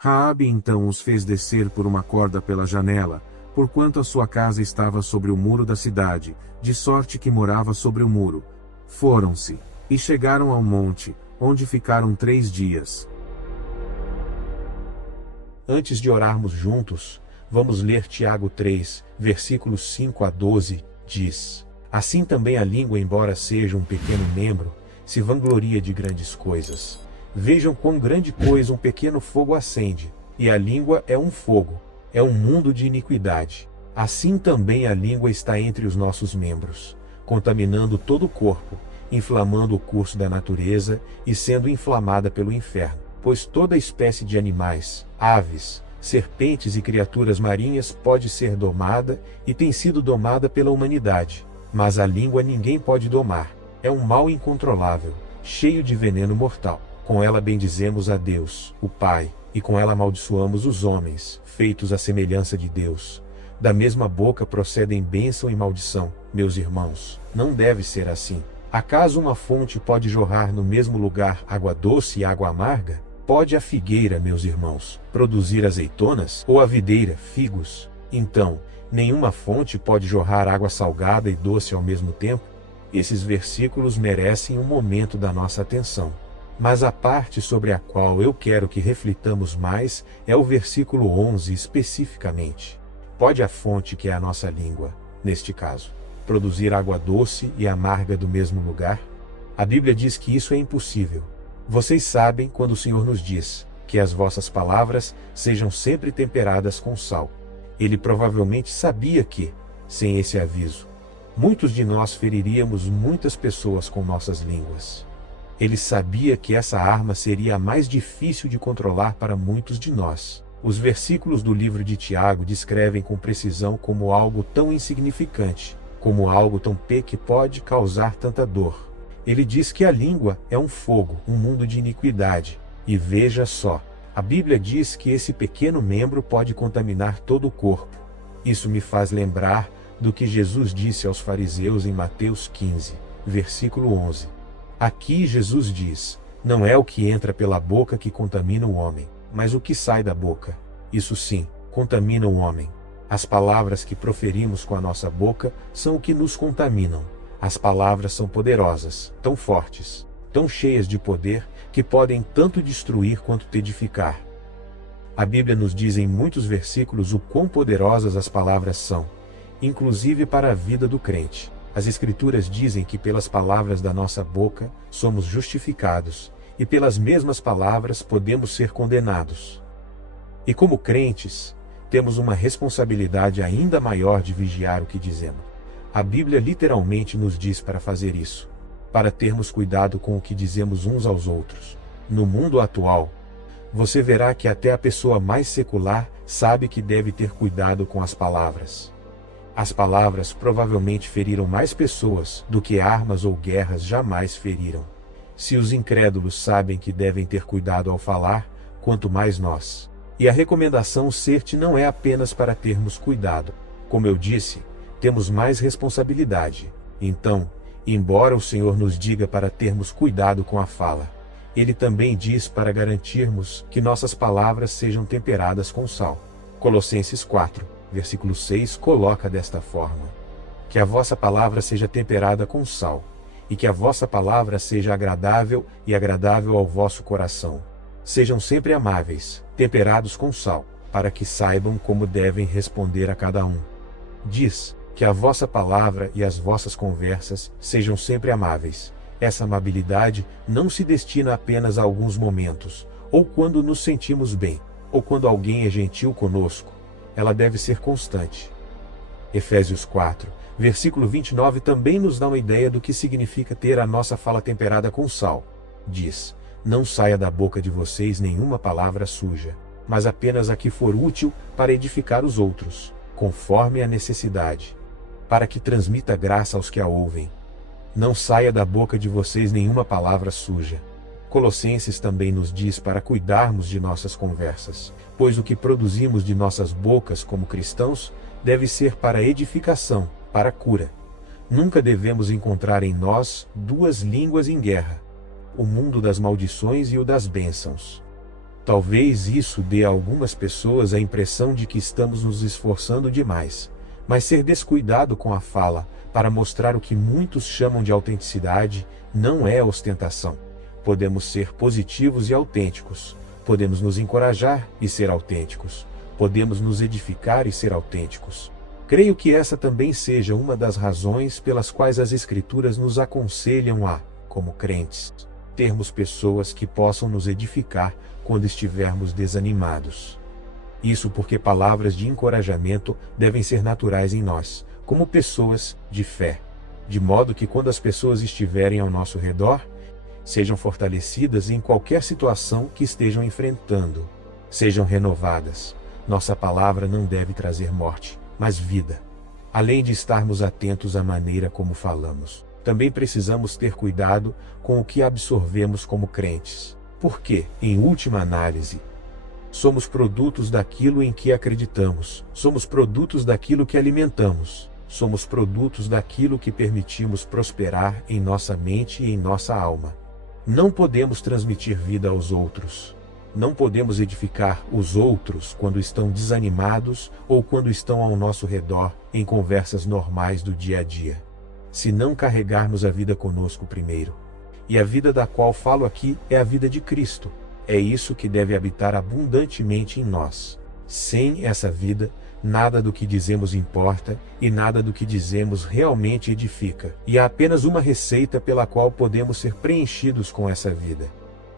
Raabe então os fez descer por uma corda pela janela, porquanto a sua casa estava sobre o muro da cidade, de sorte que morava sobre o muro. Foram-se, e chegaram ao monte, onde ficaram 3 dias. Antes de orarmos juntos, vamos ler Tiago 3, versículos 5 a 12, diz: Assim também a língua, embora seja um pequeno membro, se vangloria de grandes coisas. Vejam quão grande coisa um pequeno fogo acende, e a língua é um fogo, é um mundo de iniquidade. Assim também a língua está entre os nossos membros, contaminando todo o corpo, inflamando o curso da natureza e sendo inflamada pelo inferno. Pois toda espécie de animais, aves, serpentes e criaturas marinhas pode ser domada e tem sido domada pela humanidade. Mas a língua ninguém pode domar. É um mal incontrolável, cheio de veneno mortal. Com ela bendizemos a Deus, o Pai, e com ela amaldiçoamos os homens, feitos à semelhança de Deus. Da mesma boca procedem bênção e maldição. Meus irmãos, não deve ser assim. Acaso uma fonte pode jorrar no mesmo lugar água doce e água amarga? Pode a figueira, meus irmãos, produzir azeitonas, ou a videira, figos? Então, nenhuma fonte pode jorrar água salgada e doce ao mesmo tempo? Esses versículos merecem um momento da nossa atenção. Mas a parte sobre a qual eu quero que reflitamos mais é o versículo 11 especificamente. Pode a fonte, que é a nossa língua, neste caso, produzir água doce e amarga do mesmo lugar? A Bíblia diz que isso é impossível. Vocês sabem quando o Senhor nos diz que as vossas palavras sejam sempre temperadas com sal. Ele provavelmente sabia que, sem esse aviso, muitos de nós feriríamos muitas pessoas com nossas línguas. Ele sabia que essa arma seria a mais difícil de controlar para muitos de nós. Os versículos do livro de Tiago descrevem com precisão como algo tão insignificante, como algo tão que pode causar tanta dor. Ele diz que a língua é um fogo, um mundo de iniquidade. E veja só, a Bíblia diz que esse pequeno membro pode contaminar todo o corpo. Isso me faz lembrar do que Jesus disse aos fariseus em Mateus 15, versículo 11. Aqui Jesus diz: não é o que entra pela boca que contamina o homem, mas o que sai da boca. Isso sim, contamina o homem. As palavras que proferimos com a nossa boca são o que nos contaminam. As palavras são poderosas, tão fortes, tão cheias de poder, que podem tanto destruir quanto te edificar. A Bíblia nos diz em muitos versículos o quão poderosas as palavras são, inclusive para a vida do crente. As Escrituras dizem que pelas palavras da nossa boca somos justificados, e pelas mesmas palavras podemos ser condenados. E como crentes, temos uma responsabilidade ainda maior de vigiar o que dizemos. A Bíblia literalmente nos diz para fazer isso, para termos cuidado com o que dizemos uns aos outros. No mundo atual, você verá que até a pessoa mais secular sabe que deve ter cuidado com as palavras. As palavras provavelmente feriram mais pessoas do que armas ou guerras jamais feriram. Se os incrédulos sabem que devem ter cuidado ao falar, quanto mais nós. E a recomendação CERT não é apenas para termos cuidado. Como eu disse, temos mais responsabilidade. Então, embora o Senhor nos diga para termos cuidado com a fala, Ele também diz para garantirmos que nossas palavras sejam temperadas com sal. Colossenses 4, versículo 6 coloca desta forma: que a vossa palavra seja temperada com sal, e que a vossa palavra seja agradável e agradável ao vosso coração. Sejam sempre amáveis, temperados com sal, para que saibam como devem responder a cada um. Diz que a vossa palavra e as vossas conversas sejam sempre amáveis. Essa amabilidade não se destina apenas a alguns momentos, ou quando nos sentimos bem, ou quando alguém é gentil conosco. Ela deve ser constante. Efésios 4, versículo 29 também nos dá uma ideia do que significa ter a nossa fala temperada com sal. Diz: não saia da boca de vocês nenhuma palavra suja, mas apenas a que for útil para edificar os outros, conforme a necessidade, para que transmita graça aos que a ouvem. Não saia da boca de vocês nenhuma palavra suja. Colossenses também nos diz para cuidarmos de nossas conversas, pois o que produzimos de nossas bocas como cristãos deve ser para edificação, para cura. Nunca devemos encontrar em nós duas línguas em guerra, o mundo das maldições e o das bênçãos. Talvez isso dê a algumas pessoas a impressão de que estamos nos esforçando demais, mas ser descuidado com a fala, para mostrar o que muitos chamam de autenticidade, não é ostentação. Podemos ser positivos e autênticos, podemos nos encorajar e ser autênticos, podemos nos edificar e ser autênticos. Creio que essa também seja uma das razões pelas quais as Escrituras nos aconselham a, como crentes, termos pessoas que possam nos edificar quando estivermos desanimados. Isso porque palavras de encorajamento devem ser naturais em nós, como pessoas de fé, de modo que quando as pessoas estiverem ao nosso redor, sejam fortalecidas em qualquer situação que estejam enfrentando, sejam renovadas. Nossa palavra não deve trazer morte, mas vida. Além de estarmos atentos à maneira como falamos, também precisamos ter cuidado com o que absorvemos como crentes, porque, em última análise, somos produtos daquilo em que acreditamos, somos produtos daquilo que alimentamos, somos produtos daquilo que permitimos prosperar em nossa mente e em nossa alma. Não podemos transmitir vida aos outros. Não podemos edificar os outros quando estão desanimados ou quando estão ao nosso redor em conversas normais do dia a dia, se não carregarmos a vida conosco primeiro. E a vida da qual falo aqui é a vida de Cristo. É isso que deve habitar abundantemente em nós. Sem essa vida, nada do que dizemos importa e nada do que dizemos realmente edifica. E há apenas uma receita pela qual podemos ser preenchidos com essa vida: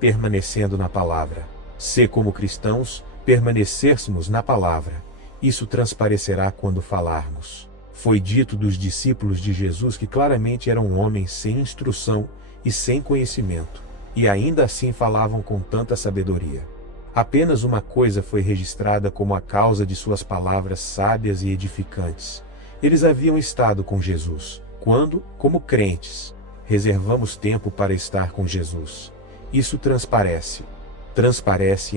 permanecendo na palavra. Se, como cristãos, permanecêssemos na palavra, isso transparecerá quando falarmos. Foi dito dos discípulos de Jesus que claramente eram homens sem instrução e sem conhecimento, e ainda assim falavam com tanta sabedoria. Apenas uma coisa foi registrada como a causa de suas palavras sábias e edificantes. Eles haviam estado com Jesus, quando, como crentes, reservamos tempo para estar com Jesus. Isso transparece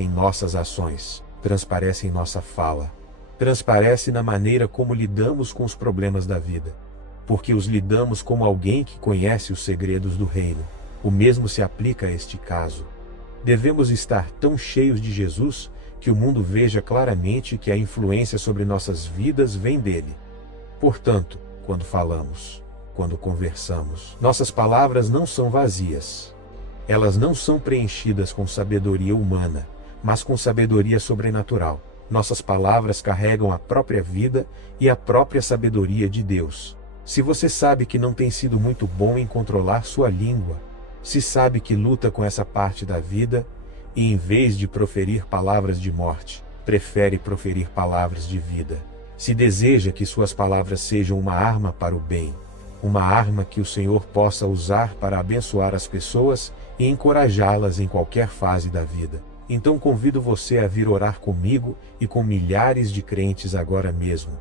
em nossas ações, transparece em nossa fala, transparece na maneira como lidamos com os problemas da vida, porque os lidamos como alguém que conhece os segredos do reino. O mesmo se aplica a este caso. Devemos estar tão cheios de Jesus que o mundo veja claramente que a influência sobre nossas vidas vem dele. Portanto, quando falamos, quando conversamos, nossas palavras não são vazias. Elas não são preenchidas com sabedoria humana, mas com sabedoria sobrenatural. Nossas palavras carregam a própria vida e a própria sabedoria de Deus. Se você sabe que não tem sido muito bom em controlar sua língua, se sabe que luta com essa parte da vida, e em vez de proferir palavras de morte, prefere proferir palavras de vida. Se deseja que suas palavras sejam uma arma para o bem, uma arma que o Senhor possa usar para abençoar as pessoas e encorajá-las em qualquer fase da vida, então convido você a vir orar comigo e com milhares de crentes agora mesmo.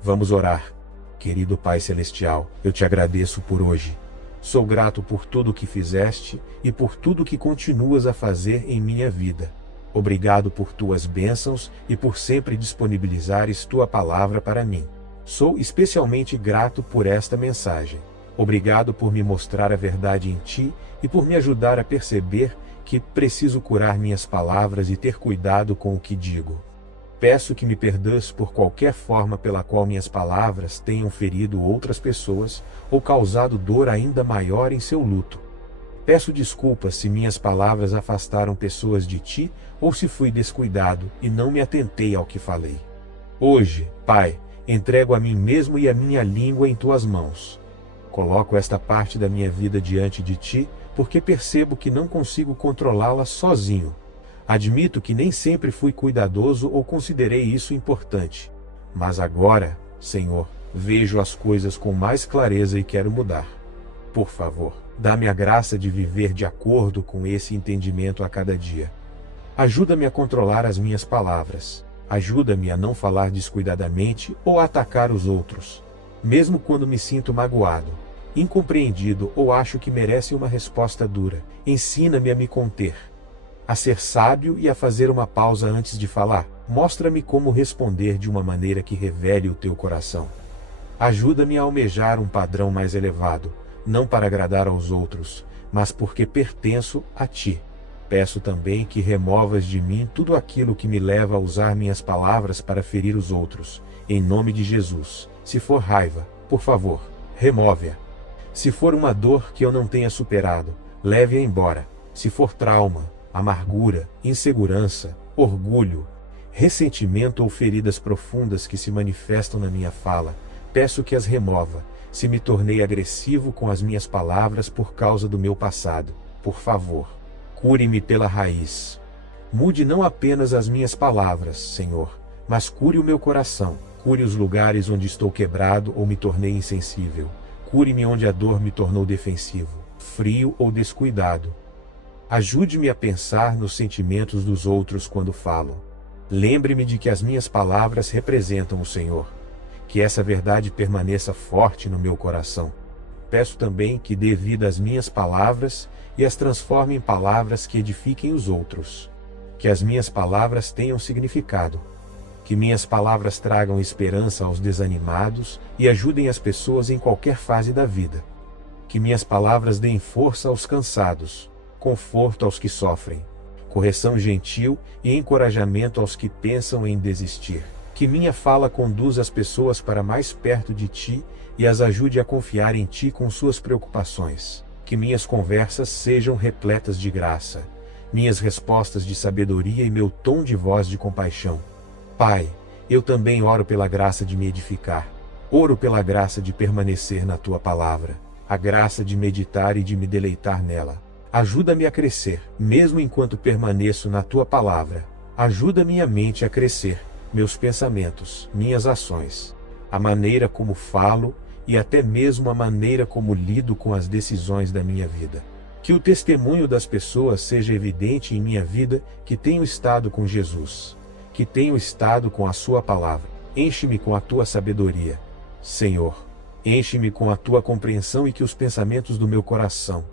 Vamos orar. Querido Pai Celestial, eu te agradeço por hoje. Sou grato por tudo o que fizeste e por tudo o que continuas a fazer em minha vida. Obrigado por tuas bênçãos e por sempre disponibilizares tua palavra para mim. Sou especialmente grato por esta mensagem. Obrigado por me mostrar a verdade em ti e por me ajudar a perceber que preciso curar minhas palavras e ter cuidado com o que digo. Peço que me perdoes por qualquer forma pela qual minhas palavras tenham ferido outras pessoas ou causado dor ainda maior em seu luto. Peço desculpas se minhas palavras afastaram pessoas de ti ou se fui descuidado e não me atentei ao que falei. Hoje, Pai, entrego a mim mesmo e a minha língua em tuas mãos. Coloco esta parte da minha vida diante de ti, porque percebo que não consigo controlá-la sozinho. Admito que nem sempre fui cuidadoso ou considerei isso importante. Mas agora, Senhor, vejo as coisas com mais clareza e quero mudar. Por favor, dá-me a graça de viver de acordo com esse entendimento a cada dia. Ajuda-me a controlar as minhas palavras. Ajuda-me a não falar descuidadamente ou a atacar os outros, mesmo quando me sinto magoado, incompreendido ou acho que merece uma resposta dura. Ensina-me a me conter, a ser sábio e a fazer uma pausa antes de falar. Mostra-me como responder de uma maneira que revele o teu coração. Ajuda-me a almejar um padrão mais elevado, não para agradar aos outros, mas porque pertenço a ti. Peço também que removas de mim tudo aquilo que me leva a usar minhas palavras para ferir os outros, em nome de Jesus. Se for raiva, por favor, remove-a. Se for uma dor que eu não tenha superado, leve-a embora. Se for trauma, amargura, insegurança, orgulho, ressentimento ou feridas profundas que se manifestam na minha fala, peço que as remova. Se me tornei agressivo com as minhas palavras por causa do meu passado, por favor, cure-me pela raiz. Mude não apenas as minhas palavras, Senhor, mas cure o meu coração. Cure os lugares onde estou quebrado ou me tornei insensível. Cure-me onde a dor me tornou defensivo, frio ou descuidado. Ajude-me a pensar nos sentimentos dos outros quando falo. Lembre-me de que as minhas palavras representam o Senhor. Que essa verdade permaneça forte no meu coração. Peço também que dê vida às minhas palavras e as transforme em palavras que edifiquem os outros. Que as minhas palavras tenham significado. Que minhas palavras tragam esperança aos desanimados e ajudem as pessoas em qualquer fase da vida. Que minhas palavras deem força aos cansados, conforto aos que sofrem, correção gentil e encorajamento aos que pensam em desistir. Que minha fala conduza as pessoas para mais perto de Ti e as ajude a confiar em Ti com suas preocupações. Que minhas conversas sejam repletas de graça, minhas respostas de sabedoria e meu tom de voz de compaixão. Pai, eu também oro pela graça de me edificar. Oro pela graça de permanecer na Tua palavra, a graça de meditar e de me deleitar nela. Ajuda-me a crescer, mesmo enquanto permaneço na Tua palavra. Ajuda minha mente a crescer, meus pensamentos, minhas ações, a maneira como falo e até mesmo a maneira como lido com as decisões da minha vida. Que o testemunho das pessoas seja evidente em minha vida que tenho estado com Jesus, que tenho estado com a Sua palavra. Enche-me com a Tua sabedoria, Senhor. Enche-me com a Tua compreensão e que os pensamentos do meu coração,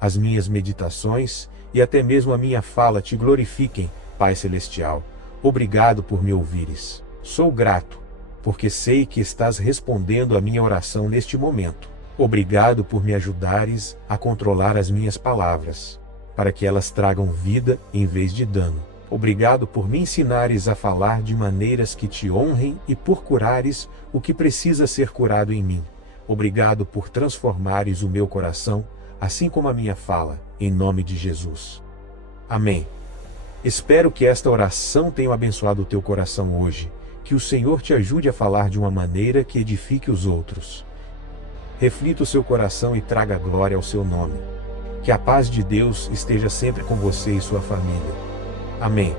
as minhas meditações e até mesmo a minha fala Te glorifiquem, Pai Celestial. Obrigado por me ouvires. Sou grato, porque sei que estás respondendo a minha oração neste momento. Obrigado por me ajudares a controlar as minhas palavras, para que elas tragam vida em vez de dano. Obrigado por me ensinares a falar de maneiras que Te honrem e por curares o que precisa ser curado em mim. Obrigado por transformares o meu coração, assim como a minha fala, em nome de Jesus. Amém. Espero que esta oração tenha abençoado o teu coração hoje, que o Senhor te ajude a falar de uma maneira que edifique os outros. Reflita o seu coração e traga glória ao seu nome. Que a paz de Deus esteja sempre com você e sua família. Amém.